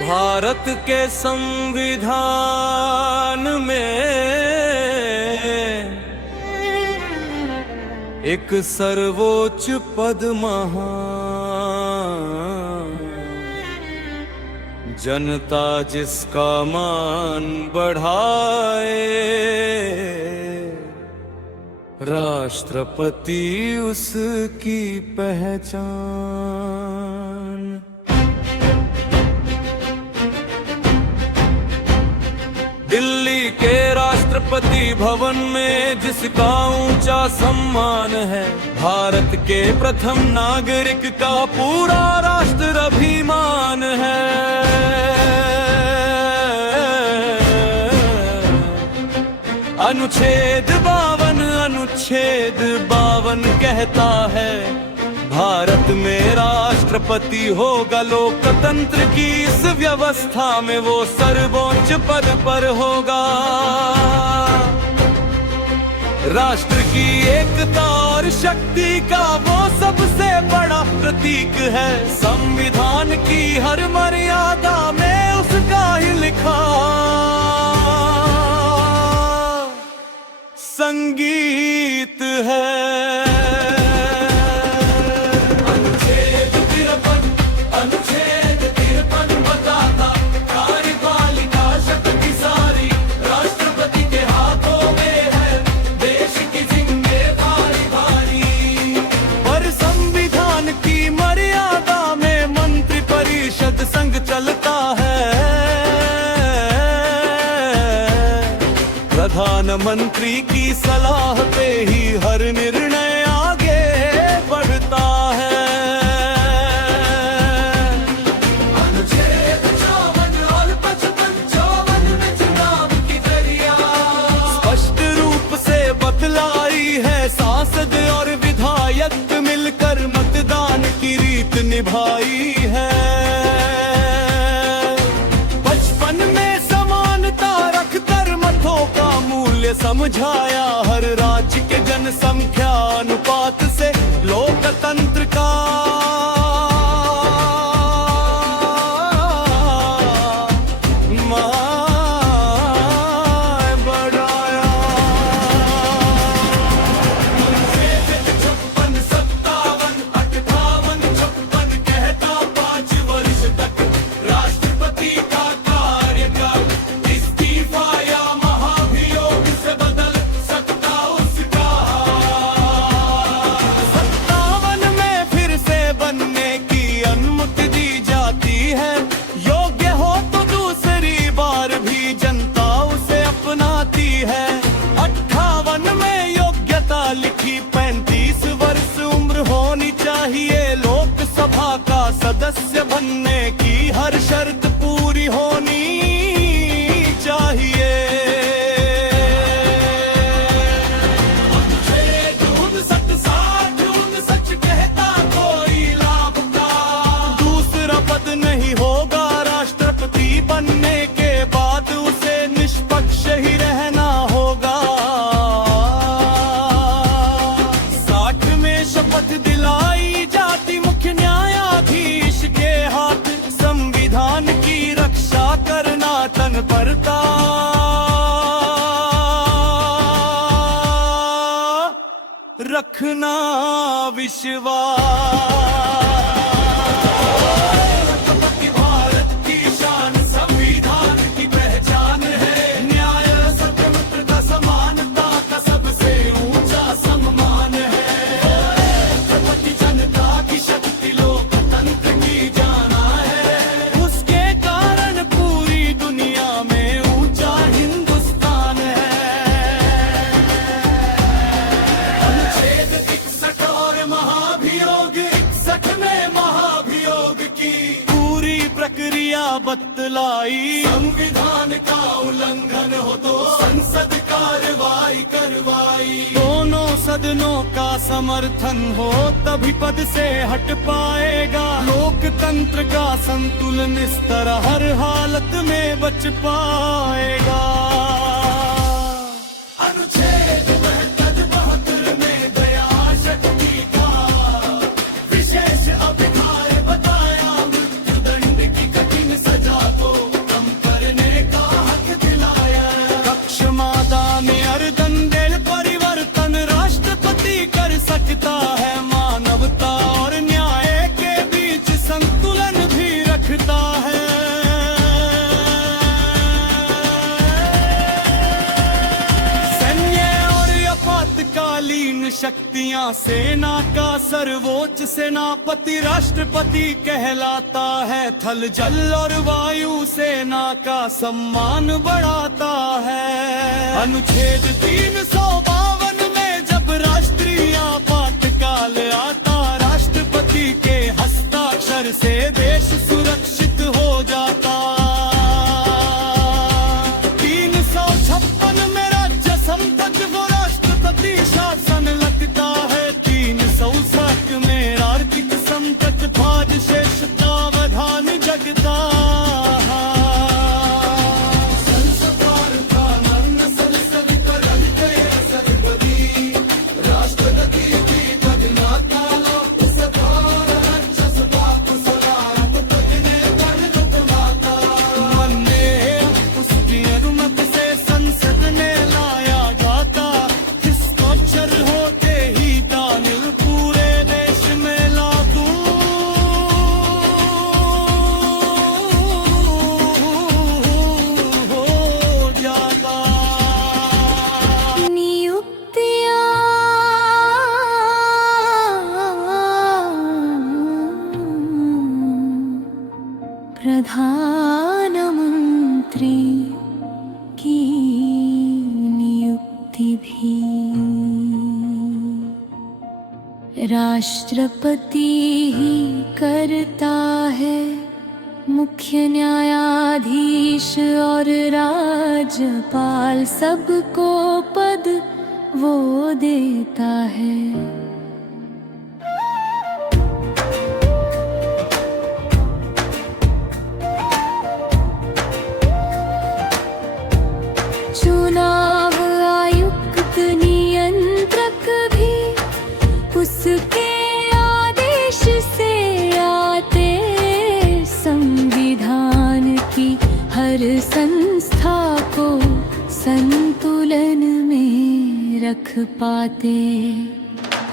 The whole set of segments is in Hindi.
भारत के संविधान में एक सर्वोच्च पद महान, जनता जिसका मान बढ़ाए, राष्ट्रपति उसकी पहचान। दिल्ली के राष्ट्रपति भवन में जिसका ऊंचा सम्मान है, भारत के प्रथम नागरिक का पूरा राष्ट्र अभिमान है। अनुच्छेद 52 कहता है, भारत में राष्ट्रपति होगा लोकतंत्र की इस व्यवस्था में वो सर्वोच्च पद पर होगा। राष्ट्र की एकता और शक्ति का वो सबसे बड़ा प्रतीक है। संविधान की हर मर्यादा में उसका ही लिखा संगीत है। प्रधानमंत्री की सलाह पे ही हर निर्णय आगे बढ़ता है। अनुच्छेद 54 और 55 में चुनाव की प्रक्रिया स्पष्ट रूप से बतलाई है। सांसद और विधायक मिलकर मतदान की रीत निभाई है। समझाया हर राज्य के जनसंख्या अनुपात से लोकतंत्र का मान बढ़ाया। 56, 57, 58, 56 कहता 5 वर्ष तक राष्ट्रपति का कार्यकाल, इस्तीफा या महाभियोग से बदल सकता उसका। 57 में फिर से बनने की अनुमति दी जाती है। योग्य हो तो दूसरी बार भी जनता उसे अपनाती है। 58 में योग्यता लिखी 35 वर्ष उम्र होनी चाहिए। लोकसभा का सदस्य बनने की हर शर्त पूरी होनी चाहिए। अनुच्छेद 59 सच कहता कोई लाभ का दूसरा पद नहीं होगा। राष्ट्रपति बनने के बाद उसे निष्पक्ष ही रहना होगा। 60 में शपथ दिलाई जाती मुख्य न्यायाधीश के हाथ। संविधान की रक्षा करना तन परता रखना विश्वास। भारत की शान संविधान की पहचान है। न्याय स्वतंत्रता समानता का सबसे ऊंचा सम्मान है। राष्ट्रपति जनता की शक्ति लोकतंत्र की जाना है। उसके कारण पूरी दुनिया में ऊंचा हिंदुस्तान है। अनुच्छेद 61 और महाभियोग 61 में महाभियोग की पूरी प्रक्रिया बतलाई। संविधान का उल्लंघन हो तो संसद कार्रवाई करवाई। दोनों सदनों का समर्थन हो तभी पद से हट पाएगा। लोकतंत्र का संतुलन इस तरह हर हालत में बच पाएगा। अनुच्छेद 72 में दया शक्ति का विशेष अधिकार बताया। मृत्युदंड की कठिन सजा शक्तियां सेना का सर्वोच्च सेनापति राष्ट्रपति कहलाता है। थल जल और वायु सेना का सम्मान बढ़ाता है। अनुच्छेद 352 में जब राष्ट्रीय आपातकाल आता, राष्ट्रपति के हस्ताक्षर से देश सुरक्षित हो जाता। 356 में राज्य संपद वो राष्ट्रपति शासन लगता है। 360 में आर्थिक संकट भाज शेषतावधान जगता। प्रधानमंत्री की नियुक्ति भी राष्ट्रपति ही करता है। मुख्य न्यायाधीश और राज्यपाल सबको पद वो देता है। चुनाव आयुक्त नियंत्रक भी उसके आदेश से आते। संविधान की हर संस्था को संतुलन में रख पाते।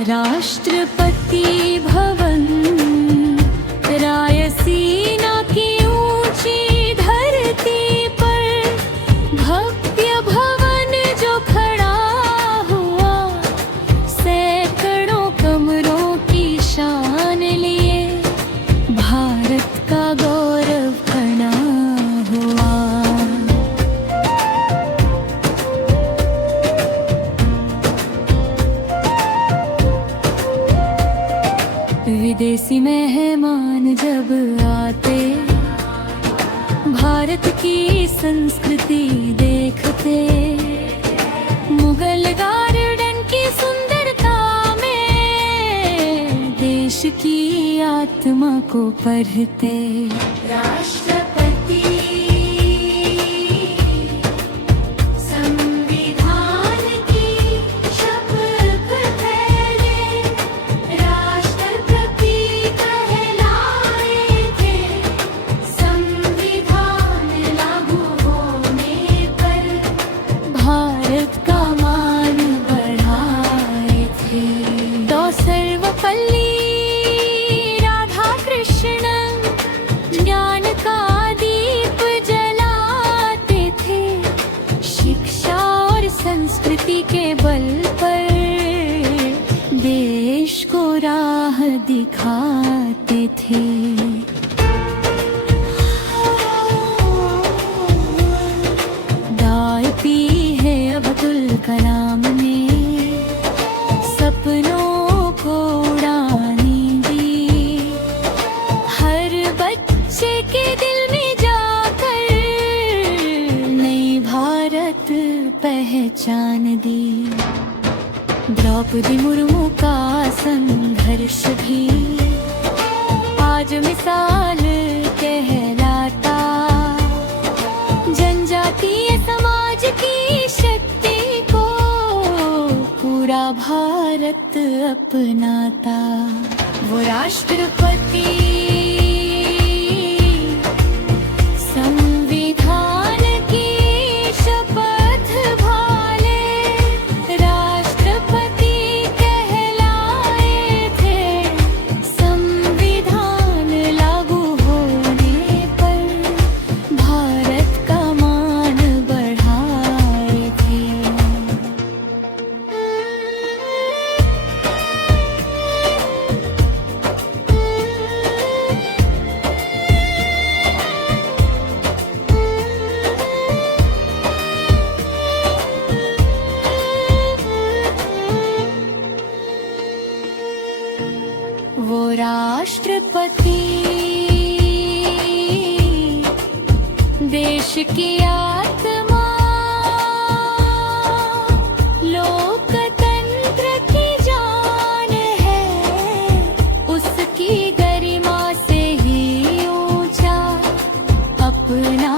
राष्ट्रपति भवन रायसीना की ऊंची धरती पर भव्य भवन जो खड़ा हुआ, सैकड़ों कमरों की शान लिए भारत का गौरव बना हुआ। विदेशी मेहमान जब आते, भारत की संस्कृति देखते। मुगल गार्डन की सुंदरता में देश की आत्मा को पढ़ते। राष्ट्रपति संविधान की शपथ पहले राष्ट्रपति कहलाए थे। संविधान लागू होने पर भारत का मान बढ़ाए थे। तो सर्वपल्ली राधाकृष्णन ज्ञान का दीप जलाते थे। शिक्षा और संस्कृति के बल पर देश को राह दिखाते थे। दाई पी है अब्दुल कलाम ने, सपनों को उड़ाने दी। हर बच्चे के दिल में जाकर नई भारत पहचान दी। द्रौपदी मुर्मू का संघर्ष भी आज मिसाल कहलाता। जनजातीय समाज की शक्ति को पूरा भारत अपनाता। वो राष्ट्रपति संविधान की शपथ भाले राष्ट्रपति कहलाए थे। संविधान लागू होने पर भारत का मान बढ़ाए थे। देश की आत्मा लोकतंत्र की जान है, उसकी गरिमा से ही ऊंचा अपना